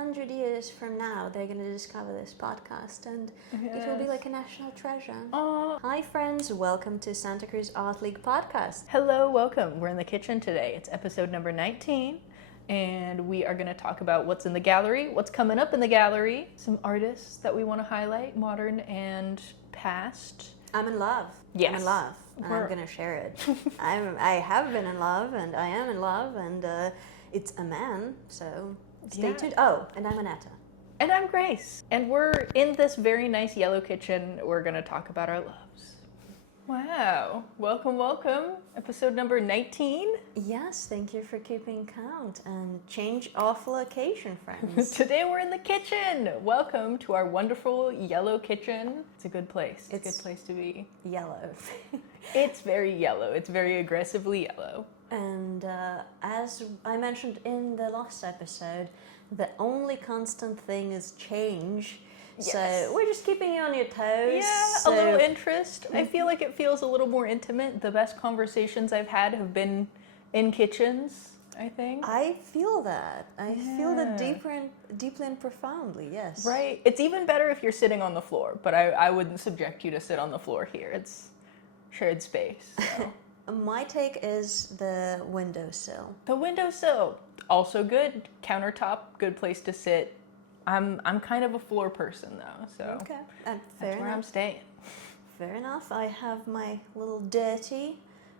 100 years from now, they're going to discover this podcast, and it will be like a national treasure. Hi friends, welcome to Santa Cruz Art League podcast. Hello, welcome. We're in the kitchen today. It's episode number 19, and we are going to talk about what's in the gallery, what's coming up in the gallery, some artists that we want to highlight, modern and past. I'm in love. Yes. I'm in love. And I'm going to share it. I have been in love, and I am in love, and it's a man, so stay tuned. Oh, and I'm Anetta. And I'm Grace. And we're in this very nice yellow kitchen. We're going to talk about our loves. Wow. Welcome, welcome. Episode number 19. Yes, thank you for keeping count. And change of location, friends. Today we're in the kitchen. Welcome to our wonderful yellow kitchen. It's a good place. It's a good place to be. Yellow. It's very yellow. It's very aggressively yellow. And as I mentioned in the last episode, the only constant thing is change. Yes. So we're just keeping you on your toes. Yeah, a little interest. I feel like it feels a little more intimate. The best conversations I've had have been in kitchens, I think. I feel that. I feel that deeply and profoundly, yes. Right. It's even better if you're sitting on the floor, but I wouldn't subject you to sit on the floor here. It's shared space. So. My take is the windowsill. The windowsill, also good. Countertop, good place to sit. I'm kind of a floor person though, so okay. That's where I'm staying. Fair enough. I have my little dirty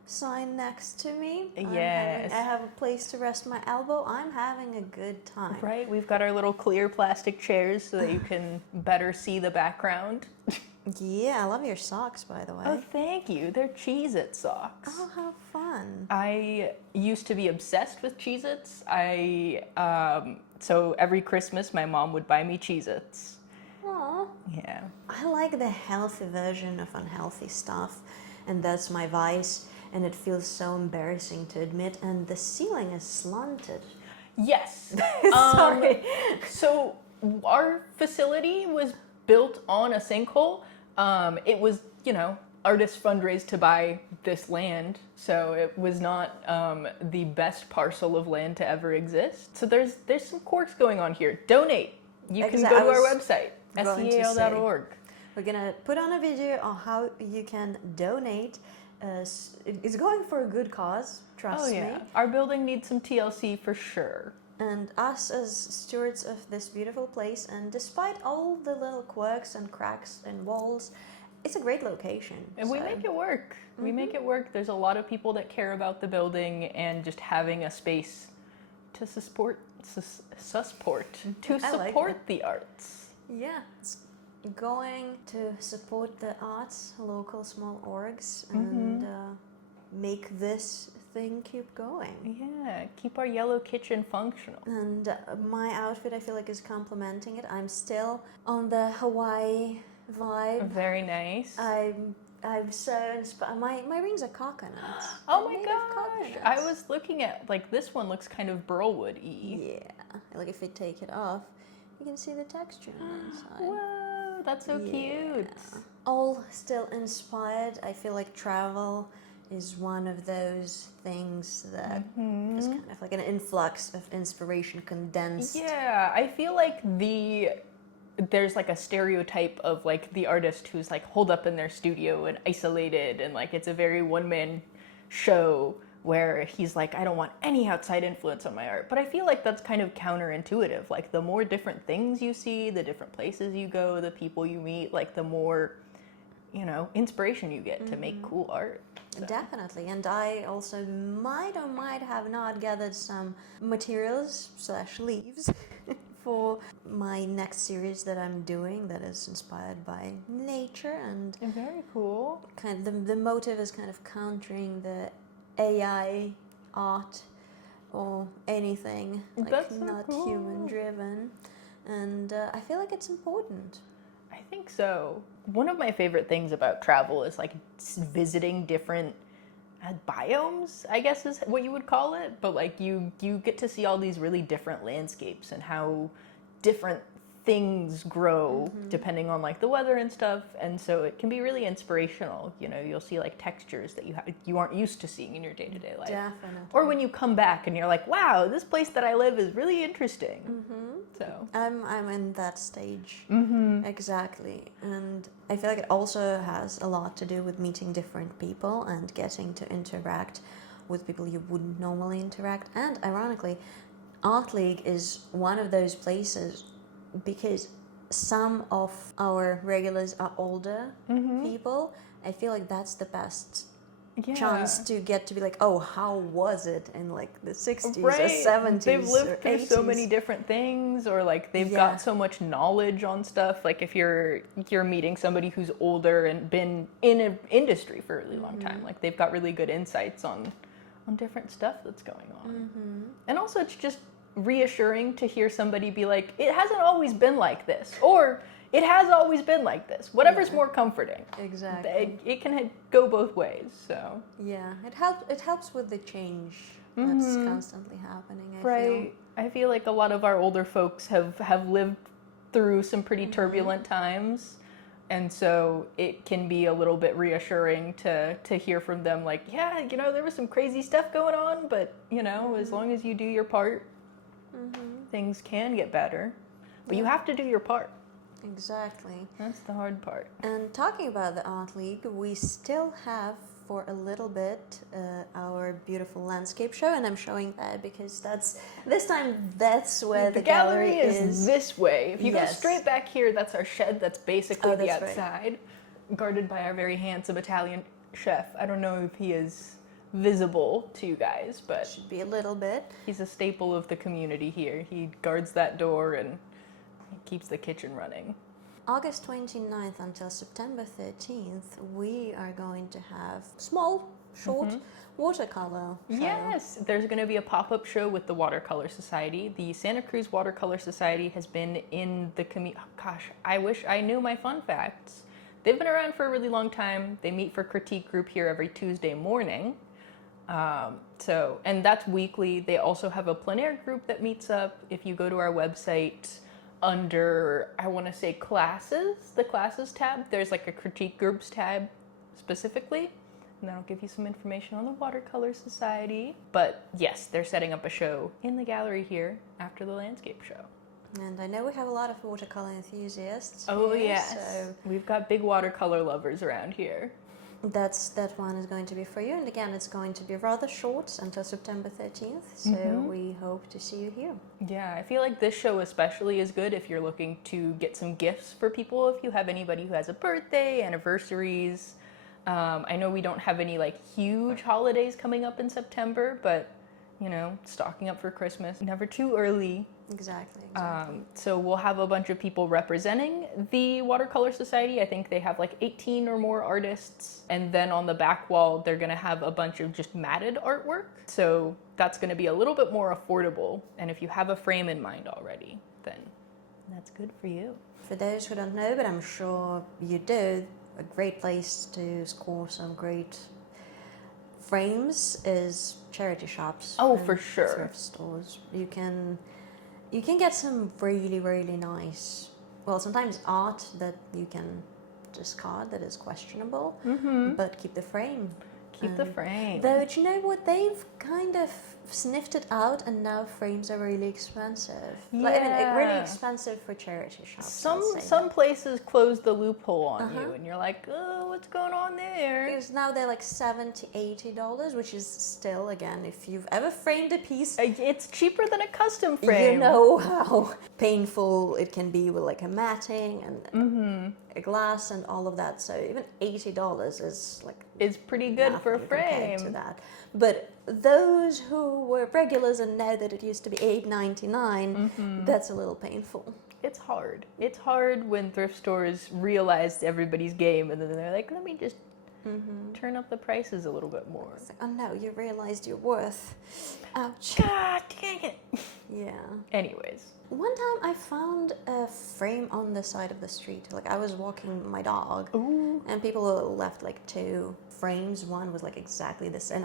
sign next to me. Yes. I have a place to rest my elbow. I'm having a good time. Right, we've got our little clear plastic chairs so that you can better see the background. Yeah, I love your socks, by the way. Oh, thank you. They're Cheez-It socks. Oh, how fun. I used to be obsessed with Cheez-Its. So every Christmas, my mom would buy me Cheez-Its. Aww. Yeah. I like the healthy version of unhealthy stuff, and that's my vice, and it feels so embarrassing to admit, and the ceiling is slanted. Yes. Sorry. So our facility was built on a sinkhole. It was, artists fundraised to buy this land, so it was not the best parcel of land to ever exist. So there's some quirks going on here. Donate. You can go to our website, SCAL.org. We're gonna put on a video on how you can donate. It's going for a good cause, trust me. Our building needs some TLC for sure. And us as stewards of this beautiful place, and despite all the little quirks and cracks and walls, it's a great location. And we make it work. Mm-hmm. We make it work. There's a lot of people that care about the building, and just having a space to support the arts. Yeah, it's going to support the arts, local small orgs, and make this thing keep going. Yeah, keep our yellow kitchen functional. And my outfit, I feel like, is complementing it. I'm still on the Hawaii vibe. Very nice. I'm so inspired. My rings are coconuts. Oh my gosh! I was looking at, this one looks kind of burlwood-y. Yeah, like if you take it off, you can see the texture on the inside. Whoa, that's so cute. All still inspired. I feel like travel is one of those things that is kind of like an influx of inspiration condensed. Yeah, I feel like there's a stereotype of the artist who's holed up in their studio and isolated, and it's a very one-man show where he's I don't want any outside influence on my art. But I feel like that's kind of counterintuitive. The more different things you see, the different places you go, the people you meet, the more inspiration you get to make cool art. So. Definitely, and I also might have not gathered some materials / leaves for my next series that I'm doing that is inspired by nature, and very cool. Kind of the motive is kind of countering the AI art or anything That's so not cool. human driven, and I feel like it's important. I think so. One of my favorite things about travel is visiting different biomes, I guess is what you would call it. But you get to see all these really different landscapes and how different things grow depending on like the weather and stuff, and so it can be really inspirational. You know, you'll see like textures that you aren't used to seeing in your day-to-day life. Definitely. Or when you come back and you're like, wow, this place that I live is really interesting. So I'm in that stage. Exactly. And I feel like it also has a lot to do with meeting different people and getting to interact with people you wouldn't normally interact. And ironically, Art League is one of those places because some of our regulars are older people. I feel like that's the best chance to get to be like, oh, how was it in like the 60s or 70s? They've lived or through 80s. so many different things, or like they've got so much knowledge on stuff. Like if you're meeting somebody who's older and been in an industry for a really long time, like they've got really good insights on different stuff that's going on. And also it's just reassuring to hear somebody be like, it hasn't always been like this, or it has always been like this. Whatever's more comforting. Exactly. It can go both ways. So yeah, it helps with the change that's constantly happening. I feel like a lot of our older folks have lived through some pretty turbulent times, and so it can be a little bit reassuring to hear from them like, yeah, you know, there was some crazy stuff going on, but you know, as long as you do your part, things can get better. But you have to do your part. Exactly. That's the hard part. And talking about the Art League, we still have for a little bit our beautiful landscape show, and I'm showing that because that's where the gallery is. This way. If you go straight back here, that's our shed. That's basically the outside, guarded by our very handsome Italian chef. I don't know if he is visible to you guys, but should be a little bit. He's a staple of the community here. He guards that door and he keeps the kitchen running. August 29th until September 13th, we are going to have short watercolor show. Yes, there's going to be a pop-up show with the Watercolor Society. The Santa Cruz Watercolor Society has been in the community. Oh, gosh, I wish I knew my fun facts. They've been around for a really long time. They meet for critique group here every Tuesday morning. And that's weekly. They also have a plein air group that meets up. If you go to our website under, I want to say classes, the classes tab, there's like a critique groups tab specifically, and that'll give you some information on the Watercolor Society. But yes, they're setting up a show in the gallery here after the landscape show. And I know we have a lot of watercolor enthusiasts. Oh here, yes, so we've got big watercolor lovers around here. that one is going to be for you. And again, it's going to be rather short until September 13th. So we hope to see you here. Yeah, I feel like this show especially is good if you're looking to get some gifts for people. If you have anybody who has a birthday, anniversaries. I know we don't have any like huge holidays coming up in September, but you know, stocking up for Christmas, never too early. Exactly. So we'll have a bunch of people representing the Watercolor Society. I think they have like 18 or more artists. And then on the back wall, they're going to have a bunch of just matted artwork. So that's going to be a little bit more affordable. And if you have a frame in mind already, then that's good for you. For those who don't know, but I'm sure you do, a great place to score some great frames is charity shops. Oh, and for sure. Thrift stores. You can get some really, really nice, well, sometimes art that you can discard that is questionable, but keep the frame. Keep the frame. Though, do you know what? They've kind of sniffed it out, and now frames are really expensive. Yeah. Like, I mean, really expensive for charity shops. Some places close the loophole on you, and you're like, oh, what's going on there? Because now they're like $70, $80, which is still, again, if you've ever framed a piece, It's cheaper than a custom frame. you know how painful it can be with like a matting and a glass and all of that. So even $80 is like It's pretty good for a nothing compared frame. to that. But those who were regulars and know that it used to be $8.99, that's a little painful. It's hard. It's hard when thrift stores realize everybody's game, and then they're like, let me just turn up the prices a little bit more. It's like, oh no, you realized your worth. Ouch. God dang it. Yeah. Anyways. One time I found a frame on the side of the street. Like I was walking my dog, and people left like 2 frames. One was like exactly this, and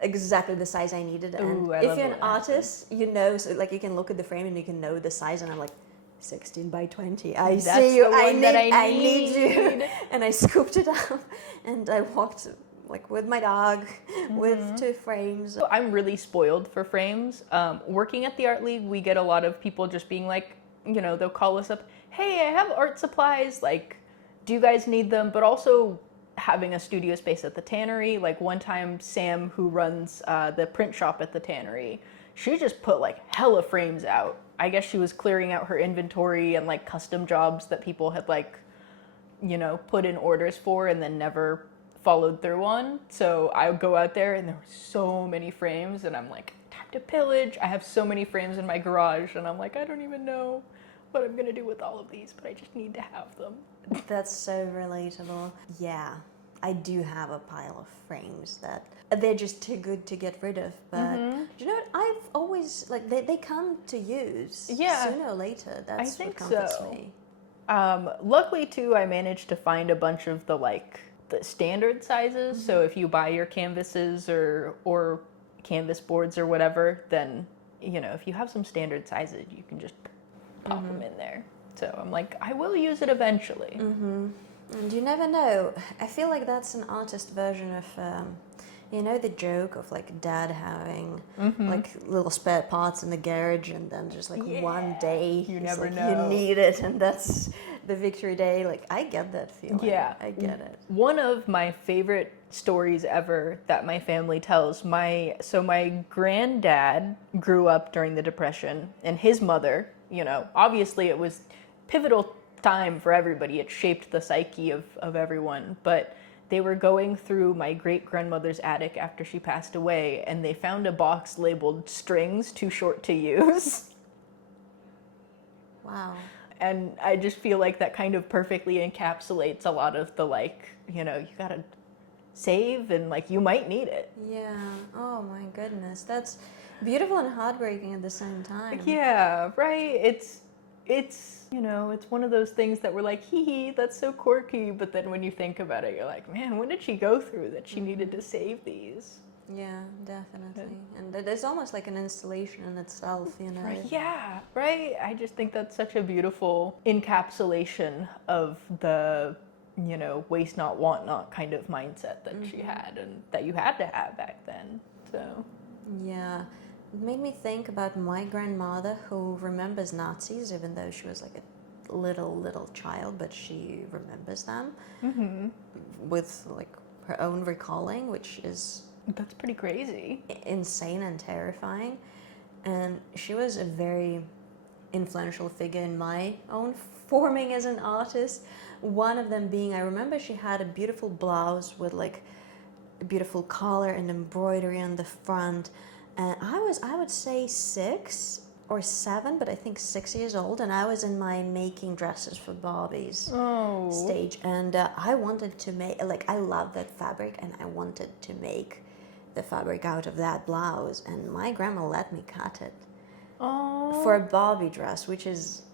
exactly the size I needed. And I if love you're when an that happens. artist, you know, so like you can look at the frame and you can know the size. And I'm like, 16 by 20. I That's see you. the one that I need you. need. And I scooped it up, and I walked like with my dog, with 2 frames. So I'm really spoiled for frames. Working at the Art League, we get a lot of people just being like, you know, they'll call us up, hey, I have art supplies, like, do you guys need them? But also having a studio space at the tannery. Like one time, Sam, who runs the print shop at the tannery, she just put like hella frames out. I guess she was clearing out her inventory and like custom jobs that people had like, you know, put in orders for and then never followed through on. So I would go out there and there were so many frames and I'm like, time to pillage. I have so many frames in my garage and I'm like, I don't even know what I'm gonna do with all of these, but I just need to have them. That's so relatable. Yeah, I do have a pile of frames that they're just too good to get rid of. But do you know what? I've always, like, they come to use sooner or later. That's I think what comforts so. me. Luckily too, I managed to find a bunch of the standard sizes. So if you buy your canvases or canvas boards or whatever, then, you know, if you have some standard sizes, you can just pop them in there. So I'm like, I will use it eventually. And you never know. I feel like that's an artist version of, you know, the joke of like dad having like little spare parts in the garage, and then just like one day You it's never like know. you need it, and that's the victory day. Like, I get that feeling. Yeah. I get it. One of my favorite stories ever that my family tells, my granddad grew up during the Depression, and his mother, you know, obviously it was pivotal time for everybody. It shaped the psyche of everyone, but they were going through my great-grandmother's attic after she passed away, and they found a box labeled "Strings Too Short to Use." Wow. And I just feel like that kind of perfectly encapsulates a lot of the, like, you know, you gotta save and, like, you might need it. Yeah. Oh my goodness. That's beautiful and heartbreaking at the same time. Yeah, right? It's, you know, it's one of those things that we're like, hee hee, that's so quirky. But then when you think about it, you're like, man, what did she go through that she needed to save these? Yeah, definitely. And it's almost like an installation in itself, you know. Right, yeah, right? I just think that's such a beautiful encapsulation of the, you know, waste not, want not kind of mindset that she had and that you had to have back then. So, Yeah. It made me think about my grandmother, who remembers Nazis, even though she was like a little child, but she remembers them with like her own recalling, which is that's pretty crazy. insane and terrifying. And she was a very influential figure in my own forming as an artist. One of them being, I remember she had a beautiful blouse with like a beautiful collar and embroidery on the front. And I would say 6 or 7, but I think 6 years old. And I was in my making dresses for Barbies stage. And I wanted to make, like, I love that fabric, and I wanted to make the fabric out of that blouse. And my grandma let me cut it for a Barbie dress, which is...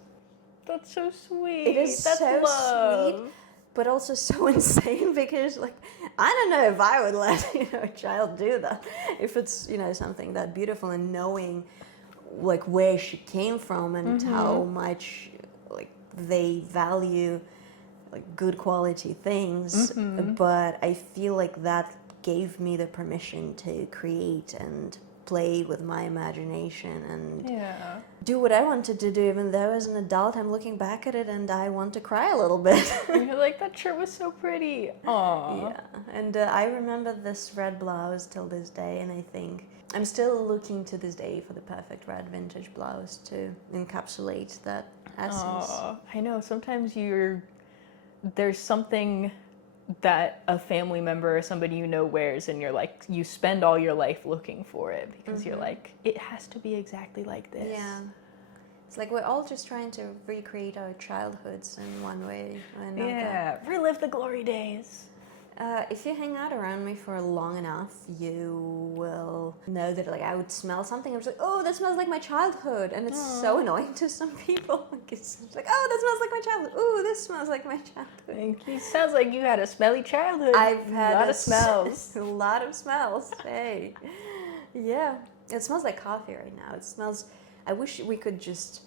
That's so sweet. It is That's so love. sweet, but also so insane, because, like, I don't know if I would let, you know, a child do that. If it's, you know, something that beautiful, and knowing, like, where she came from and how much, like, they value, like, good quality things. But I feel like that gave me the permission to create and play with my imagination and do what I wanted to do, even though as an adult I'm looking back at it and I want to cry a little bit. You're like, that shirt was so pretty. Aww. Yeah, and I remember this red blouse till this day, and I think I'm still looking to this day for the perfect red vintage blouse to encapsulate that essence. Aww. I know, sometimes there's something that a family member or somebody you know wears, and you're like, you spend all your life looking for it because you're like, it has to be exactly like this. Yeah. It's like we're all just trying to recreate our childhoods in one way or another. Yeah, relive the glory days. If you hang out around me for long enough, you will know that, like, I would smell something. I was like, oh, that smells like my childhood. And it's so annoying to some people. Like, it's like, oh, that smells like my childhood. Ooh, this smells like my childhood. Thank you. Sounds like you had a smelly childhood. I've had a lot of smells. A lot of smells. Hey. Yeah. It smells like coffee right now. It smells... I wish we could just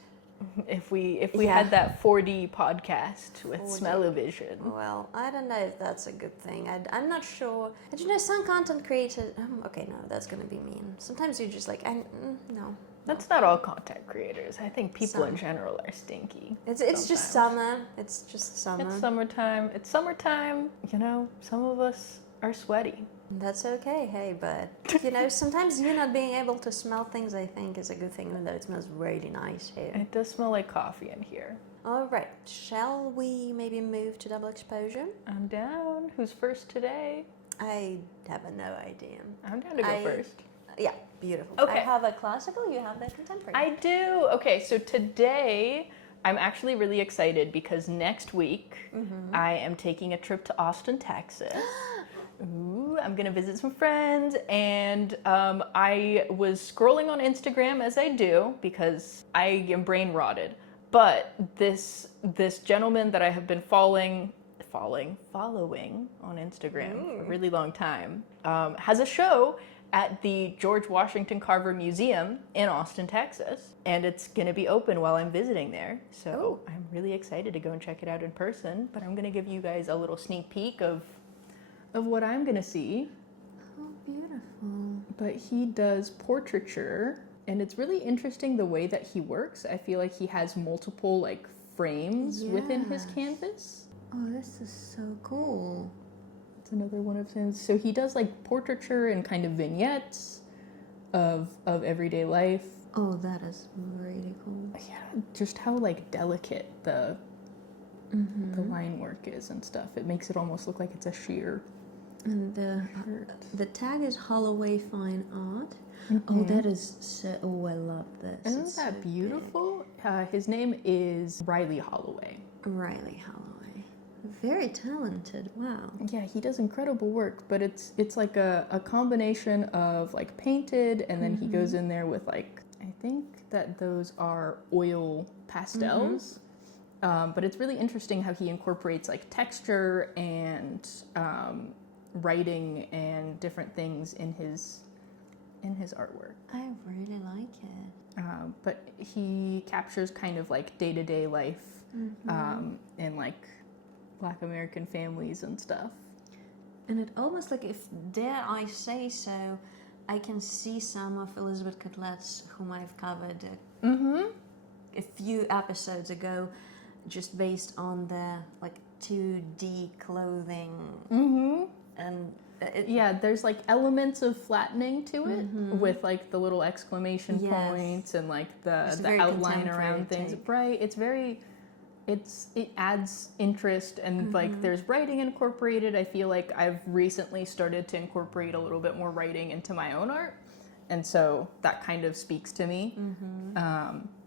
If we Yeah. had that 4D podcast with 4D. smell-o-vision. Well, I don't know if that's a good thing. I'm not sure. And you know, some content creators. Okay, no, that's gonna be mean. Sometimes you're just like, no. That's not all content creators. I think people in Some. general are stinky. It's just summer. It's just summer. It's summertime. It's summertime. You know, some of us are sweaty. That's okay, hey, but you know, sometimes you not being able to smell things, I think, is a good thing, even though it smells really nice here. It does smell like coffee in here. All right, shall we maybe move to double exposure? I'm down. Who's first today? I have no idea. I'm down to go first. Yeah, beautiful. Okay. I have a classical, you have the contemporary. I do. Okay, so today I'm actually really excited because next week I am taking a trip to Austin, Texas. Ooh, I'm gonna visit some friends, and I was scrolling on Instagram as I do because I am brain rotted. But this gentleman that I have been following on Instagram for a really long time has a show at the George Washington Carver Museum in Austin, Texas, and it's gonna be open while I'm visiting there. So I'm really excited to go and check it out in person. But I'm gonna give you guys a little sneak peek of what I'm gonna see. Oh, beautiful. But he does portraiture, and it's really interesting the way that he works. I feel like he has multiple like frames within his Yes. canvas. Oh, this is so cool. It's another one of his. So he does like portraiture and kind of vignettes of everyday life. Oh, that is really cool. Yeah, just how like delicate the line work is and stuff. It makes it almost look like it's a sheer. And the tag is Holloway Fine Art. Oh, that is so. Oh, I love this. Isn't It's that so beautiful? His name is Riley Holloway. big. Riley Holloway. Very talented. Wow. Yeah, he does incredible work, but it's like a combination of like painted, and then he goes in there with like, I think that those are oil pastels. But it's really interesting how he incorporates like texture and writing and different things in his artwork. I really like it. But he captures kind of like day-to-day life in like Black American families and stuff. And it almost like, if dare I say so, I can see some of Elizabeth Cotlet's, whom I've covered a few episodes ago, just based on their like 2D clothing. And Yeah, there's like elements of flattening to it with like the little exclamation Yes. points and like It's the very outline around contemporary things. take. Right. It adds interest, and like there's writing incorporated. I feel like I've recently started to incorporate a little bit more writing into my own art, and so that kind of speaks to me.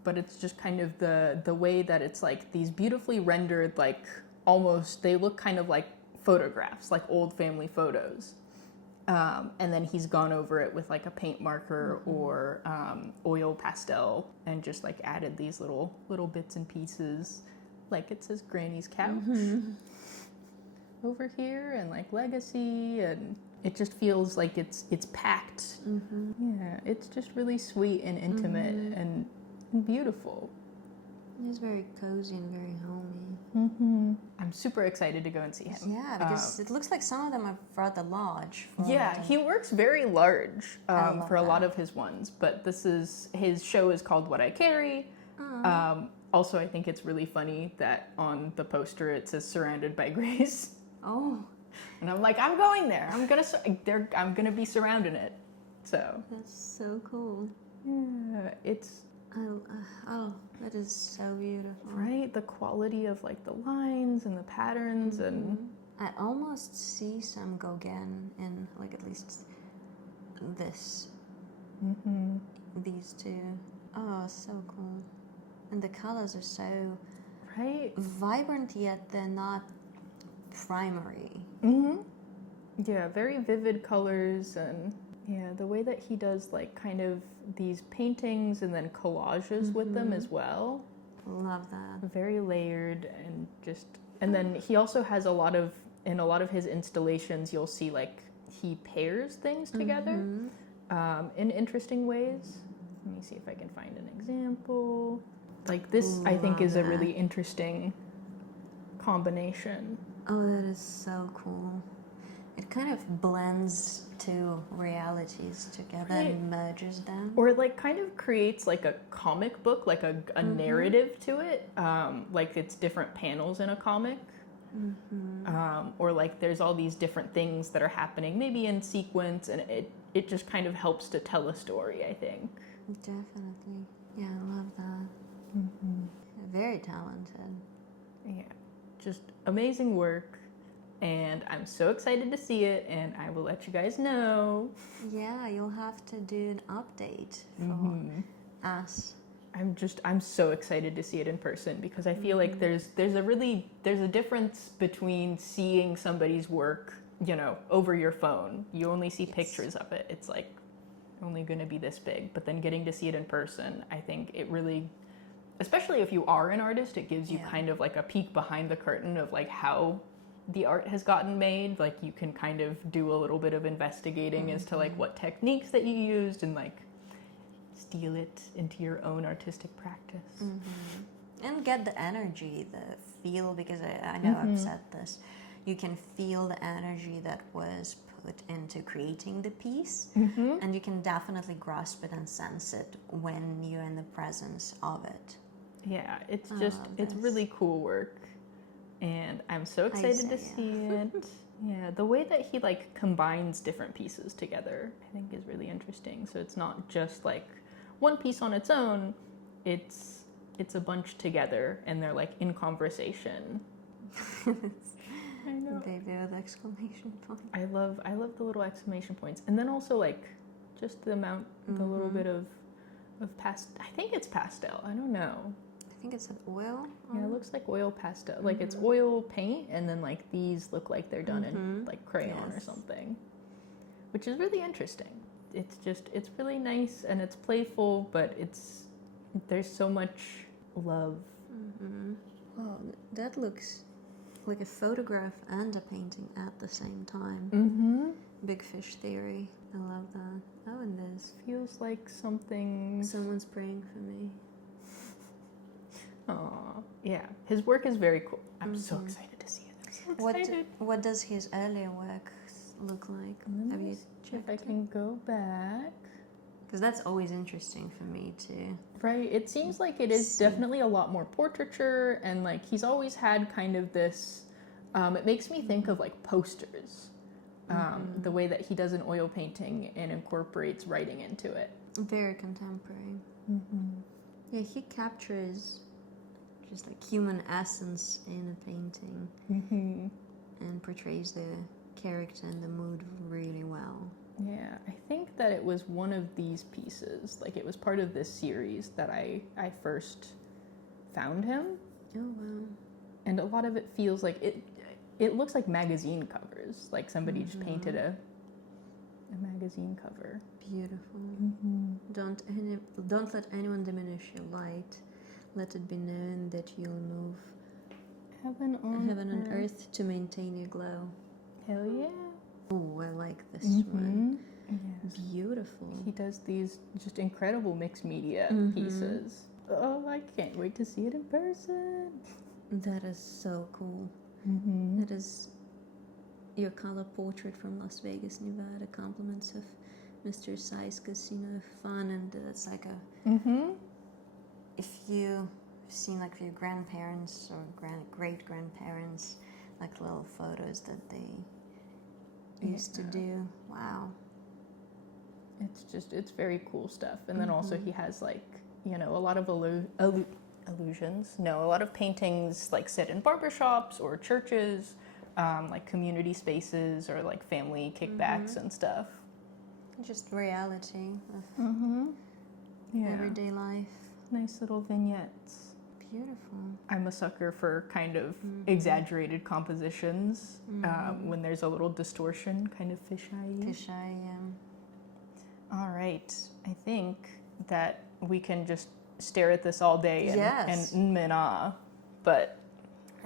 But it's just kind of the way that it's like these beautifully rendered, like almost, they look kind of like photographs, like old family photos. And then he's gone over it with like a paint marker or oil pastel, and just like added these little bits and pieces. Like it says Granny's couch over here, and like legacy, and it just feels like it's packed. Yeah, it's just really sweet and intimate and beautiful. it's very cozy and very homey. I'm super excited to go and see him. Yeah, because it looks like some of them are rather large. Yeah, he works very large love for a lot that. of his ones, but his show is called What I Carry. Also, I think it's really funny that on the poster it says "Surrounded by Grace," Oh, and I'm like, I'm going there. I'm gonna be surrounding it. So that's so cool. yeah, it's Oh, that is so beautiful. right. The quality of like the lines and the patterns and I almost see some Gauguin in, like, at least this. These two. Oh, so cool. And the colors are so right. vibrant, yet they're not primary. Yeah, very vivid colors, and yeah, the way that he does like kind of these paintings and then collages with them as well. Love that. Very layered, and then he also has in a lot of his installations, you'll see like he pairs things together in interesting ways. Let me see if I can find an example. Like this, I think, Love is a that. really interesting combination. Oh, that is so cool. It kind of blends two realities together and merges them. Or it like kind of creates like a comic book, like a narrative to it. Like it's different panels in a comic. Or like there's all these different things that are happening, maybe in sequence, and it just kind of helps to tell a story, I think. Definitely. Yeah, I love that. Very talented. Yeah, just amazing work. And I'm so excited to see it, and I will let you guys know. Yeah, you'll have to do an update for us. I'm so excited to see it in person because I feel like there's a difference between seeing somebody's work, you know, over your phone. You only see pictures of it. It's like only going to be this big, but then getting to see it in person, I think it really, especially if you are an artist, it gives you kind of like a peek behind the curtain of like how the art has gotten made. Like you can kind of do a little bit of investigating as to like what techniques that you used and like steal it into your own artistic practice. And get the energy, the feel, because I know I've said this. You can feel the energy that was put into creating the piece, and you can definitely grasp it and sense it when you're in the presence of it. Yeah, it's just, it's really cool work. And I'm so excited to see it. Yeah, the way that he like combines different pieces together, I think is really interesting. So it's not just like one piece on its own, it's a bunch together and they're like in conversation. I know. Baby with exclamation point. I love the little exclamation points. And then also like just the amount, the little bit of I think it's pastel. I don't know. I think it's an oil. Yeah, it looks like oil pastel. Like it's oil paint, and then like these look like they're done in like crayon or something, which is really interesting. It's really nice and it's playful, but there's so much love. Oh, that looks like a photograph and a painting at the same time. Big fish theory. I love that. Oh, and this Feels like something. someone's praying for me. Aw, yeah. His work is very cool. I'm so excited to see it. I'm so excited. What does his earlier work look like? Have you If I can go back. Because that's always interesting for me too. Right. It seems like it is definitely a lot more portraiture, and like he's always had kind of this. It makes me think of like posters. The way that he does an oil painting and incorporates writing into it. Very contemporary. Yeah, he captures just like human essence in a painting and portrays the character and the mood really well. Yeah, I think that it was one of these pieces, like it was part of this series that I first found him. Oh, wow. And a lot of it feels like it looks like magazine covers, like somebody just painted a magazine cover. Beautiful. Don't let anyone diminish your light. Let it be known that you'll move Heaven on and earth to maintain your glow. Hell yeah. Oh, I like this one. Yes. Beautiful. He does these just incredible mixed media pieces. Oh, I can't wait to see it in person. That is so cool. That is your color portrait from Las Vegas, Nevada. Compliments of Mr. Sai's Casino Fun, and that's like a. If you've seen like your grandparents or great grandparents, like little photos that they used to do. Wow. It's very cool stuff. And then also he has like, you know, a lot of illusions. No, a lot of paintings like set in barbershops or churches, like community spaces or like family kickbacks and stuff. Just reality of everyday life. Nice little vignettes. Beautiful. I'm a sucker for kind of exaggerated compositions when there's a little distortion, kind of fisheye. Fisheye, All right. I think that we can just stare at this all day and meh, but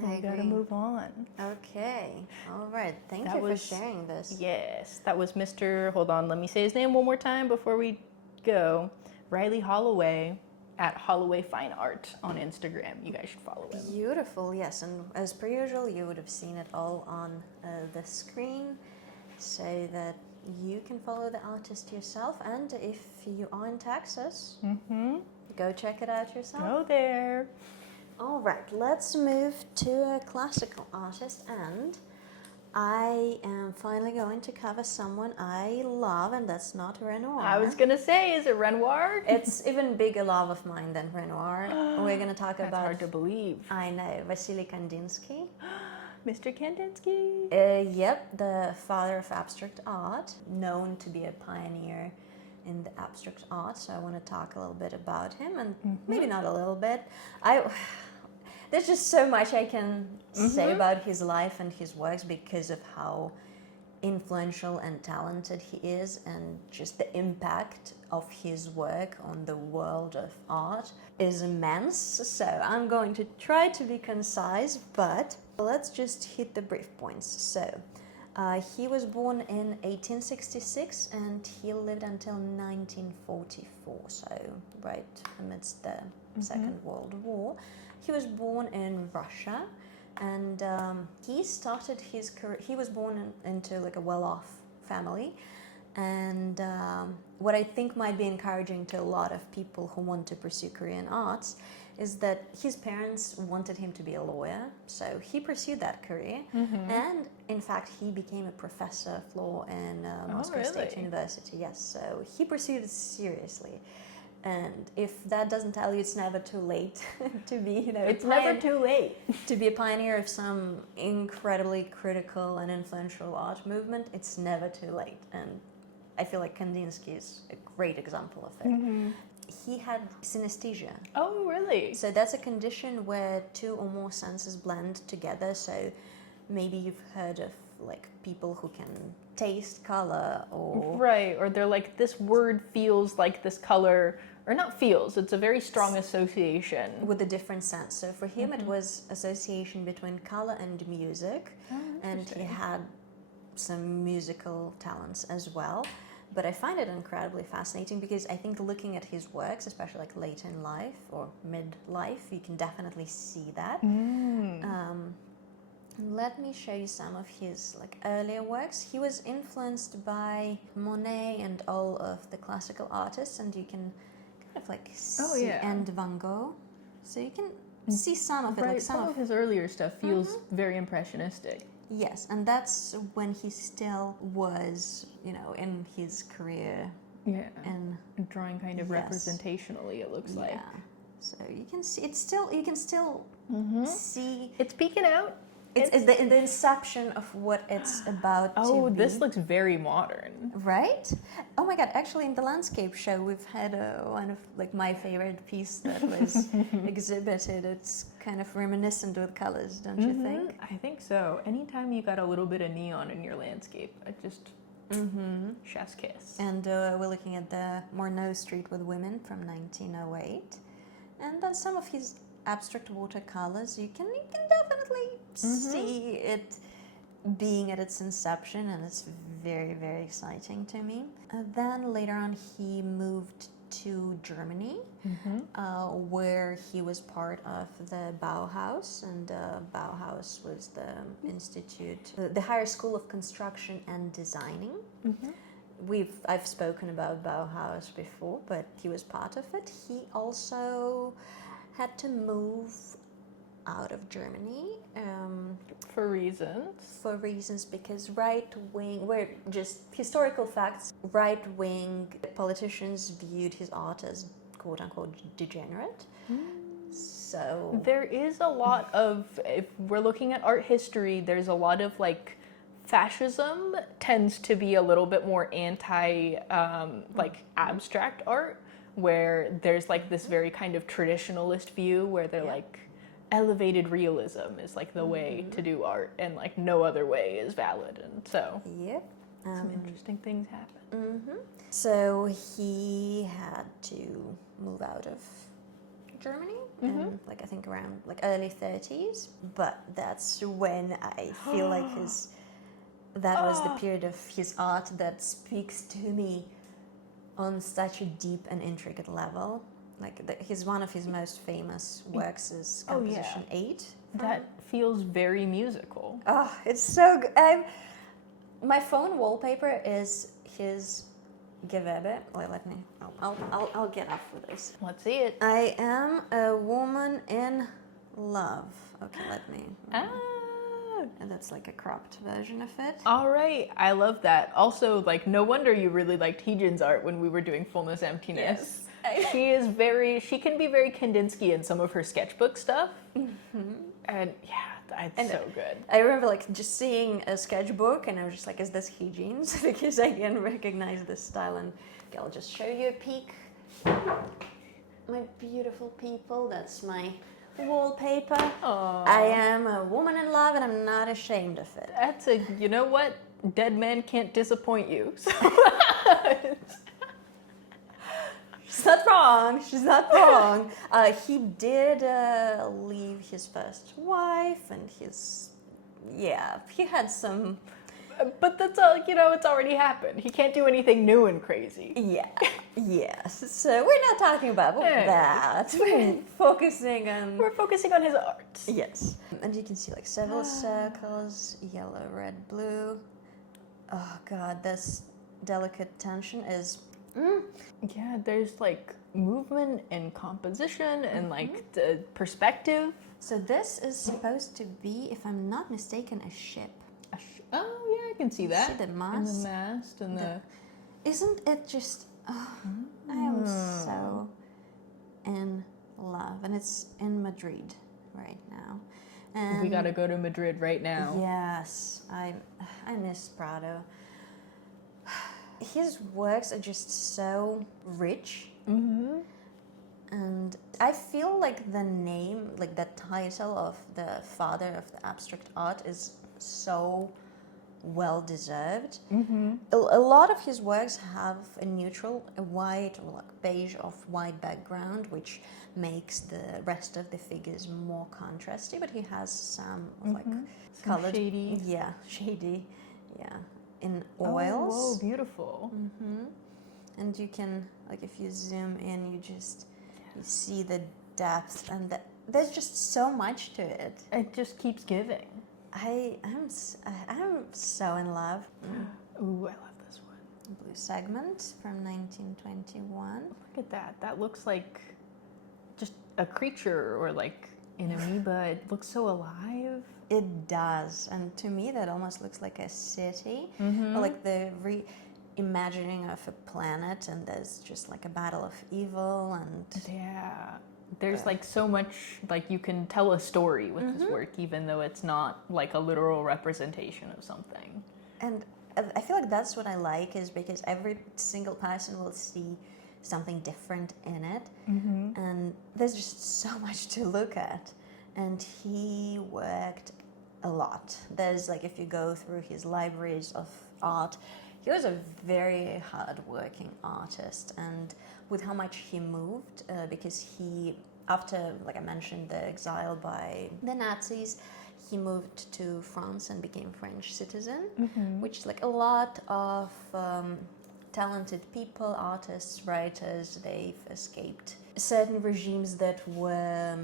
we gotta move on. Okay. All right. Thank you for sharing this. Yes, that was Mr. Hold on, let me say his name one more time before we go. Riley Holloway. at Holloway Fine Art on Instagram. You guys should follow him. Beautiful, yes, and as per usual, you would have seen it all on the screen, so that you can follow the artist yourself. And if you are in Texas, go check it out yourself. Go there. All right, let's move to a classical artist, and I am finally going to cover someone I love, and that's not Renoir. I was gonna say, is it Renoir? It's even bigger love of mine than Renoir. We're gonna talk That's about. hard to believe. I know, Wassily Kandinsky. Mr. Kandinsky. Yep, the father of abstract art, known to be a pioneer in the abstract art. So I want to talk a little bit about him, and maybe not a little bit. There's just so much I can say about his life and his works because of how influential and talented he is, and just the impact of his work on the world of art is immense. So I'm going to try to be concise, but let's just hit the brief points. So he was born in 1866 and he lived until 1944, so right amidst the Second World War. He was born in Russia, and he started his career. He was born into like a well-off family, and what I think might be encouraging to a lot of people who want to pursue Korean arts is that his parents wanted him to be a lawyer, so he pursued that career, and in fact he became a professor of law in Moscow State University. Yes, so he pursued it seriously. And if that doesn't tell you it's never too late to be, it's never too late to be a pioneer of some incredibly critical and influential art movement, it's never too late. And I feel like Kandinsky is a great example of it. He had synesthesia. Oh, really? So that's a condition where two or more senses blend together. So maybe you've heard of like people who can taste color, or right, or they're like, this word feels like this color, or not feels, it's a very strong association with a different sense. So for him it was association between color and music, and he had some musical talents as well. But I find it incredibly fascinating because I think looking at his works, especially like late in life or mid-life, you can definitely see that. Let me show you some of his like earlier works. He was influenced by Monet and all of the classical artists, and you can kind of like see, and Van Gogh. So you can see some of it. Right, like some of his earlier stuff feels very impressionistic. Yes, and that's when he still was, in his career. Yeah, and drawing kind of representationally, it looks like. So you can see it's still. You can still see it's peeking out. It's the inception of what it's about to be. Oh, this looks very modern. Right? Oh my god, actually in the landscape show we've had one of like my favorite piece that was exhibited. It's kind of reminiscent with colors, don't you think? I think so. Anytime you got a little bit of neon in your landscape, I just chef's kiss. And we're looking at the Morneau Street with Women from 1908. And then some of his abstract watercolors, you can definitely see it being at its inception, and it's very, very exciting to me. Then later on he moved to Germany, where he was part of the Bauhaus, and Bauhaus was the institute, the higher school of construction and designing. I've spoken about Bauhaus before, but he was part of it. He also had to move out of Germany for reasons because right-wing, we're just historical facts, right-wing politicians viewed his art as quote-unquote degenerate. So there is a lot of, if we're looking at art history, there's a lot of like fascism tends to be a little bit more anti like abstract art, where there's like this very kind of traditionalist view where they're like elevated realism is like the way to do art, and like no other way is valid, and so some interesting things happen. So he had to move out of Germany in like I think around like early 30s, but that's when I feel like that was the period of his art that speaks to me on such a deep and intricate level. His one of his most famous works is Oh, yeah. Composition 8. That feels very musical. Oh, it's so good. My phone wallpaper is his Gewebe. Wait, let me. I'll get up for this. Let's see it. I am a woman in love. Okay, let me. Ah. And that's like a cropped version of it. All right, I love that. Also, like, no wonder you really liked Heejin's art when we were doing Fullness Emptiness. Yes. She can be very Kandinsky in some of her sketchbook stuff. And yeah, it's so good. I remember like just seeing a sketchbook and I was just like, is this Heejin's? Because I can recognize this style. And okay, I'll just show you a peek. My beautiful people, that's my wallpaper. Aww. I am a woman in love and I'm not ashamed of it. That's you know what? Dead man can't disappoint you. So She's not wrong. She's not wrong. He did leave his first wife and he had some... But that's all, it's already happened. He can't do anything new and crazy. Yeah, yes. So we're not talking about that. We're focusing on... We're focusing on his art. Yes. And you can see like several circles, yellow, red, blue. Oh God, this delicate tension is... Yeah, there's like movement and composition and like the perspective. So this is supposed to be, if I'm not mistaken, a ship. Oh yeah, I can see that. See the mast? And the mast and the... Isn't it just... Oh, I am so in love. And it's in Madrid right now. And we gotta go to Madrid right now. yes, I miss Prado. His works are just so rich. And I feel like the name, like the title of the father of the abstract art is so well deserved. A lot of his works have a neutral, a white or like beige off-white background, which makes the rest of the figures more contrasty, but he has some like colored, shady. Yeah, shady, yeah, in oils. Oh, whoa, beautiful. And you can, like, if you zoom in, you see the depth, and there's just so much to it. It just keeps giving. I'm so in love. Ooh, I love this one. Blue Segment from 1921. Look at that. That looks like just a creature or like an amoeba. It looks so alive. It does, and to me that almost looks like a city, or like the reimagining of a planet, and there's just like a battle of evil, and yeah, there's like so much, like you can tell a story with this work, even though it's not like a literal representation of something. And I feel like that's what I like, is because every single person will see something different in it, and there's just so much to look at. And he worked a lot. There's like, if you go through his libraries of art, he was a very hard-working artist, and with how much he moved, because he, after, like I mentioned, the exile by the Nazis, he moved to France and became French citizen, which is like a lot of talented people, artists, writers, they've escaped certain regimes that were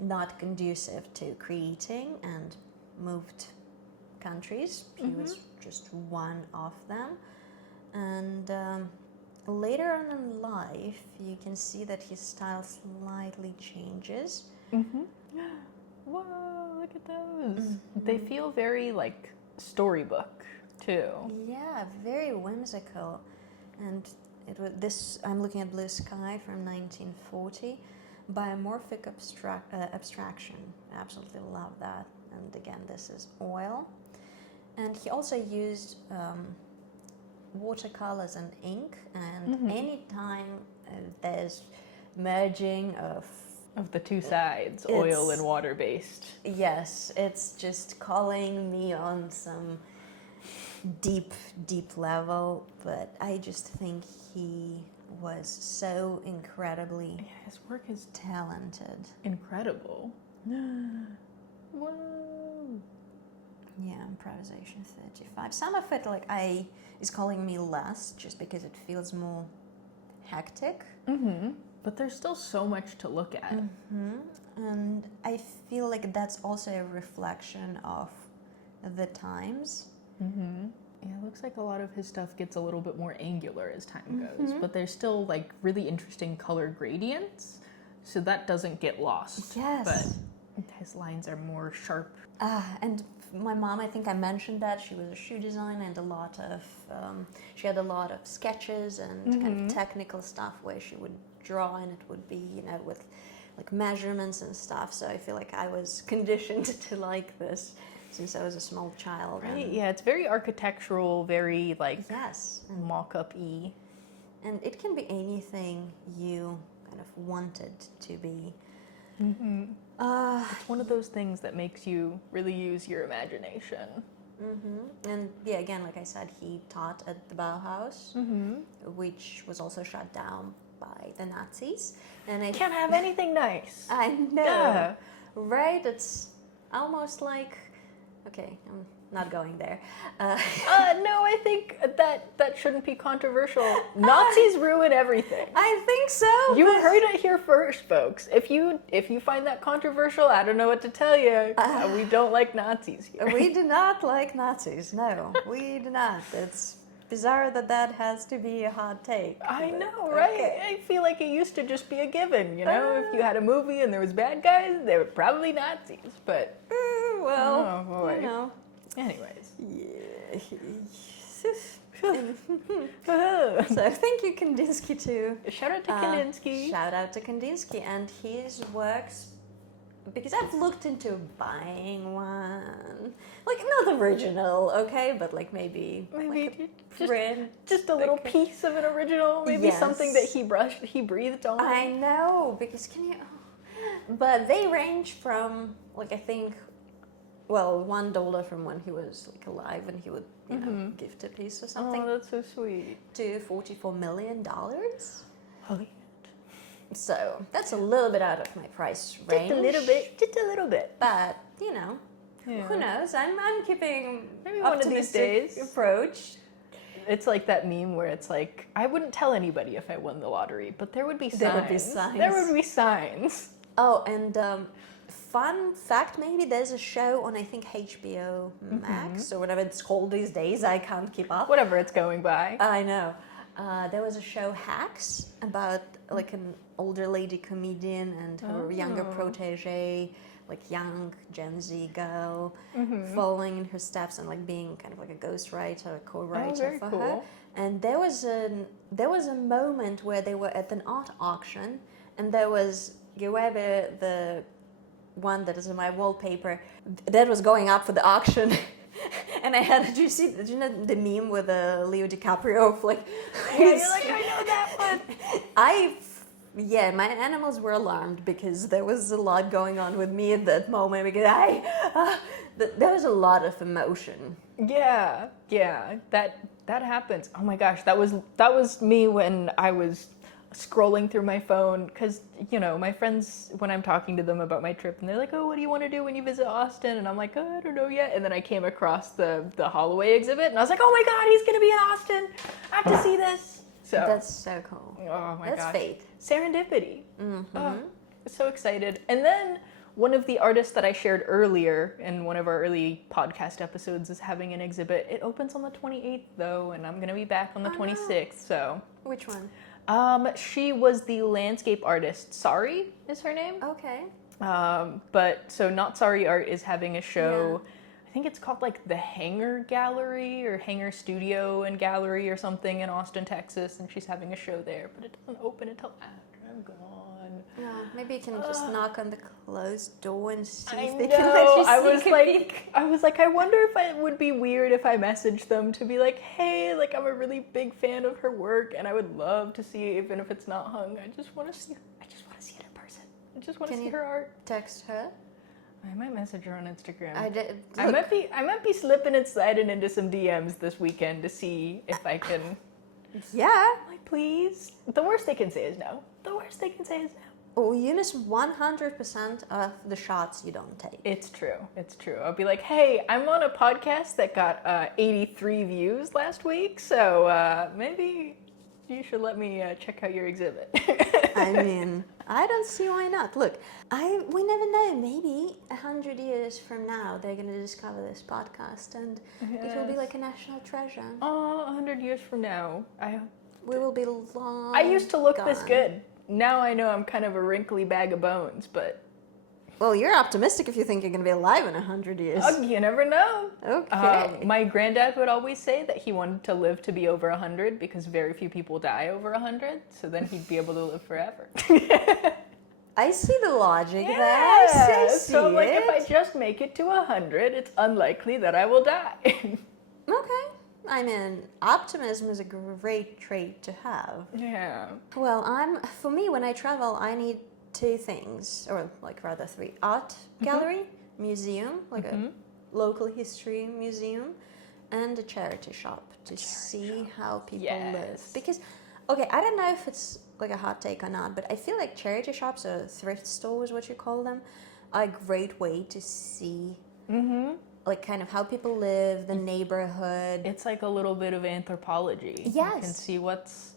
not conducive to creating and moved countries. He was just one of them. And later on in life, you can see that his style slightly changes. Whoa, look at those. They feel very like storybook too. Yeah, very whimsical. And it was this, I'm looking at Blue Sky from 1940. Biomorphic abstraction. I absolutely love that. And again, this is oil. And he also used watercolors and ink. And anytime there's merging of the two sides, oil and water based. Yes, it's just calling me on some deep level. But I just think he was so incredibly his work is talented. Incredible. Whoa. Yeah, improvisation 35. Some of it is calling me less, just because it feels more hectic. But there's still so much to look at. And I feel like that's also a reflection of the times. Yeah, it looks like a lot of his stuff gets a little bit more angular as time goes, but there's still like really interesting color gradients, so that doesn't get lost. Yes. But his lines are more sharp. And my mom, I think I mentioned that she was a shoe designer, and she had a lot of sketches and kind of technical stuff where she would draw, and it would be, with like measurements and stuff. So I feel like I was conditioned to like this since I was a small child. Right, yeah, it's very architectural, very like yes, mock-up-y. And it can be anything you kind of wanted to be. It's one of those things that makes you really use your imagination. And yeah, again, like I said, he taught at the Bauhaus, which was also shut down by the Nazis. And I Can't have anything nice. I know, Duh. right? It's almost like, okay, I'm not going there. No, I think that shouldn't be controversial. Nazis ruin everything. I think so. You but- heard it here first, folks. If you find that controversial, I don't know what to tell you. We don't like Nazis here. We do not like Nazis. No, we do not. It's bizarre that has to be a hot take. I but know, right? okay. I feel like it used to just be a given, If you had a movie and there was bad guys, they were probably Nazis. But Well, oh boy. Anyways. Yeah. So thank you, Kandinsky, too. Shout out to Kandinsky. Shout out to Kandinsky and his works, because I've looked into buying one. Like, not original, okay, but like maybe like a print. Just a little piece of an original, maybe something that Yes. he breathed on. I know, because but they range from, like, I think, well, $1 from when he was like alive and he would, gift a piece or something, Oh, that's so sweet. to $44 million. Holy. So that's a little bit out of my price range. Just a little bit. But, Yeah. who knows? I'm keeping Maybe one of these optimistic days. approach. It's like that meme where it's like, I wouldn't tell anybody if I won the lottery, but there would be signs. There would be signs. There would be signs. Oh, and fun fact, maybe there's a show on, I think, HBO Max or whatever it's called these days. I can't keep up. Whatever it's going by. I know. There was a show, Hacks, about like an older lady comedian and her younger protege, like young Gen Z girl, following in her steps and like being kind of like a ghostwriter, co-writer very for cool. her. And there was a moment where they were at an art auction, and there was Gewebe, the one that is in my wallpaper, that was going up for the auction. And I had, did you know the meme with Leo DiCaprio of like, You're like, I know that one. My animals were alarmed because there was a lot going on with me at that moment, because there was a lot of emotion. Yeah, that happens. Oh my gosh, that was me when I was scrolling through my phone, because my friends, when I'm talking to them about my trip, and they're like, oh, what do you want to do when you visit Austin? And I'm like, oh, I don't know yet. And then I came across the Holloway exhibit, and I was like, oh my god, he's gonna be in Austin, I have to see this. So That's so cool. oh my That's gosh, fate. serendipity. Oh, so excited. And then one of the artists that I shared earlier in one of our early podcast episodes is having an exhibit. It opens on the 28th though, and I'm going to be back on the 26th. So Which one? she was the landscape artist. Sari is her name. Okay. But so Not Sorry Art is having a show. I think it's called like the Hangar Gallery or Hangar Studio and Gallery or something in Austin, Texas, and she's having a show there. But it doesn't open until after I'm gone. Yeah, maybe you can just knock on the closed door and see I if they know. can let you sneak a peek. I was like, I wonder if it would be weird if I messaged them to be like, hey, like I'm a really big fan of her work, and I would love to see, even if it's not hung. I just want to see it in person. I just want to see her art. Text her? I might message her on Instagram. I might be slipping and sliding into some DMs this weekend to see if I can. Yeah. Like, please. The worst they can say is no. Oh, you miss 100% of the shots you don't take. It's true. I'll be like, hey, I'm on a podcast that got 83 views last week, so maybe You should let me check out your exhibit. I mean, I don't see why not. Look, we never know. Maybe 100 years from now, they're going to discover this podcast, and it will be like a national treasure. Oh, 100 years from now, We will be long. I used to look this gone. good. Now I know I'm kind of a wrinkly bag of bones, but Well, you're optimistic if you think you're going to be alive in 100 years. you never know. Okay. My granddad would always say that he wanted to live to be over 100 because very few people die over 100, so then he'd be able to live forever. I see the logic there. Yeah. I see So I'm like, it. if I just make it to 100, it's unlikely that I will die. Okay. I mean, optimism is a great trait to have. Yeah. Well, for me, when I travel, I need two things, or like rather three: art gallery, museum, like a local history museum, and a charity shop to see how people live. Yes. Because, okay, I don't know if it's like a hot take or not, but I feel like charity shops or thrift stores, what you call them, are a great way to see like kind of how people live, the neighborhood. It's like a little bit of anthropology. Yes. You can see what's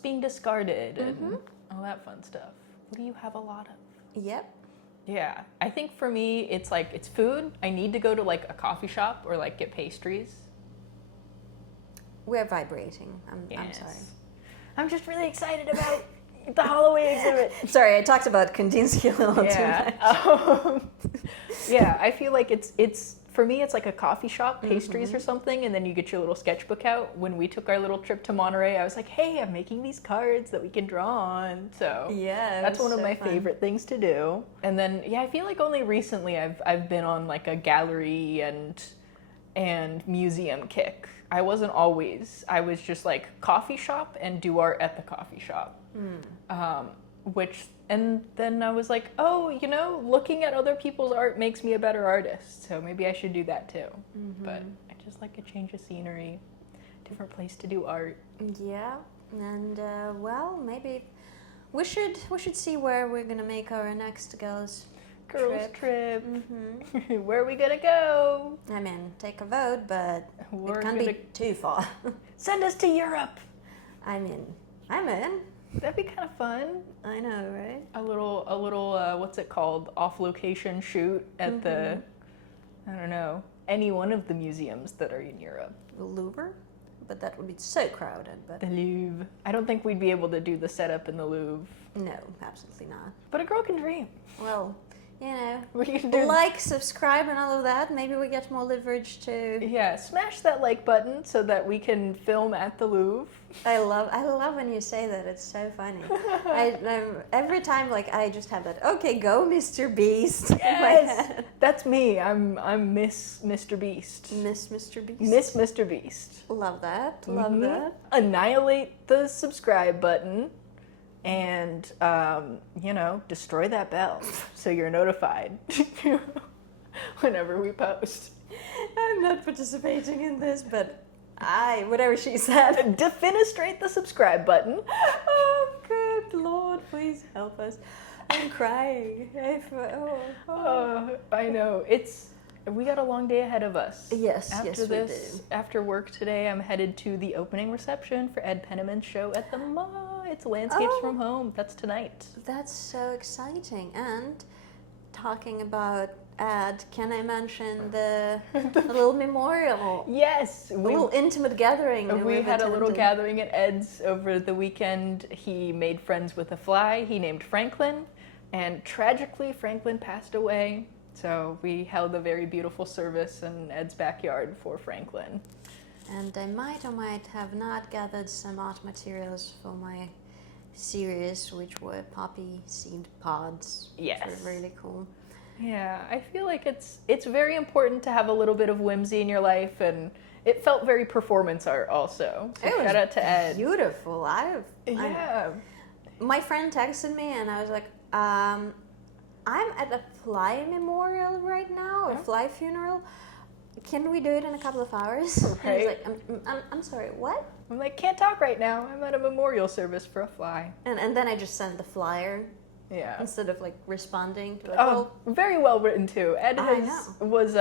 being discarded and all that fun stuff. What do you have a lot of? Yep. Yeah, I think for me, it's food. I need to go to like a coffee shop or like get pastries. We're vibrating. I'm Yes. sorry. I'm just really excited about the Holloway exhibit. Sorry, I talked about Kandinsky a little too much. Yeah, I feel like it's for me, it's like a coffee shop, pastries or something, and then you get your little sketchbook out. When we took our little trip to Monterey, I was like, hey, I'm making these cards that we can draw on. So Yeah, that's it was one of so my fun. favorite things to do. And then, yeah, I feel like only recently I've been on like a gallery and museum kick. I wasn't always. I was just like coffee shop and do art at the coffee shop. And then I was like, oh, looking at other people's art makes me a better artist. So maybe I should do that too. But I just like a change of scenery, different place to do art. Yeah, and well, maybe we should see where we're gonna make our next girls' Girls trip. Where are we gonna go? I mean, take a vote, but We're it can't be too far. Send us to Europe. I mean, I'm in. That'd be kind of fun. I know, right? A little what's it called? Off-location shoot at the, I don't know, any one of the museums that are in Europe. The Louvre, but that would be so crowded. But The Louvre. I don't think we'd be able to do the setup in the Louvre. no, absolutely not. But a girl can dream. Well, We can do like, subscribe, and all of that. Maybe we get more leverage to. Yeah, smash that like button so that we can film at the Louvre. I love when you say that. It's so funny. Every time, like, I just have that. Okay, go, Mr. Beast. in my head. That's me. I'm Miss Mr. Beast. Miss Mr. Beast. Miss Mr. Beast. Love that. Love that. Annihilate the subscribe button and, destroy that bell so you're notified whenever we post. I'm not participating in this, but whatever she said. Defenestrate the subscribe button. Oh, good Lord, please help us. I'm crying. I know. We got a long day ahead of us. Yes, After yes, we this, do. after work today, I'm headed to the opening reception for Ed Penniman's show at the mall. It's Landscapes Oh. from Home. That's tonight. That's so exciting. And talking about Ed, can I mention the little memorial? Yes, A little intimate gathering. that we we've had a little attended. gathering at Ed's over the weekend. He made friends with a fly. He named Franklin, and tragically, Franklin passed away. So we held a very beautiful service in Ed's backyard for Franklin. And I might or might have not gathered some art materials for my series, which were poppy seed pods. Yes. Which were really cool. Yeah, I feel like it's very important to have a little bit of whimsy in your life, and it felt very performance art also. So It was shout out to Ed. Beautiful. Yeah. My friend texted me and I was like, I'm at a fly memorial right now, a fly funeral. Can we do it in a couple of hours? And I was Right. like, I'm sorry, what? I'm like, can't talk right now. I'm at a memorial service for a fly. And then I just sent the flyer Yeah. instead of like responding to it. Oh, very well written too. Ed I was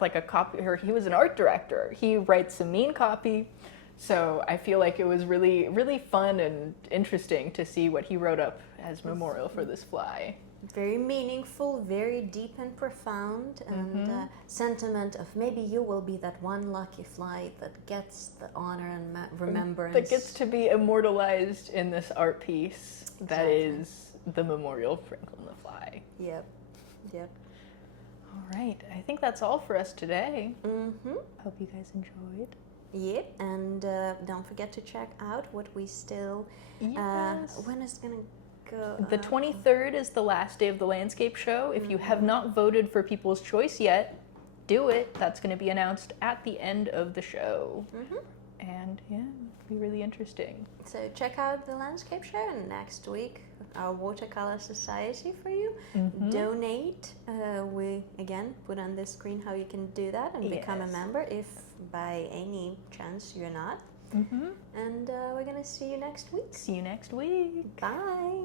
like a copy, or he was an art director. He writes some mean copy, So I feel like it was really, really fun and interesting to see what he wrote up as memorial for this fly. Very meaningful, very deep and profound, and sentiment of maybe you will be that one lucky fly that gets the honor and remembrance. That gets to be immortalized in this art piece that Exactly. is the memorial of Franklin the Fly. Yep, yep. All right, I think that's all for us today. Mm-hmm. Hope you guys enjoyed. Yep, and don't forget to check out what we still... Yes. when is it gonna go? The 23rd is the last day of the landscape show. If you have not voted for People's Choice yet, do it. That's going to be announced at the end of the show. And yeah, it'll be really interesting. So check out the landscape show, and next week our Watercolor Society for you. Donate. We again put on the screen how you can do that and become a Yes. member if by any chance you're not. And we're gonna see you next week. See you next week. Bye.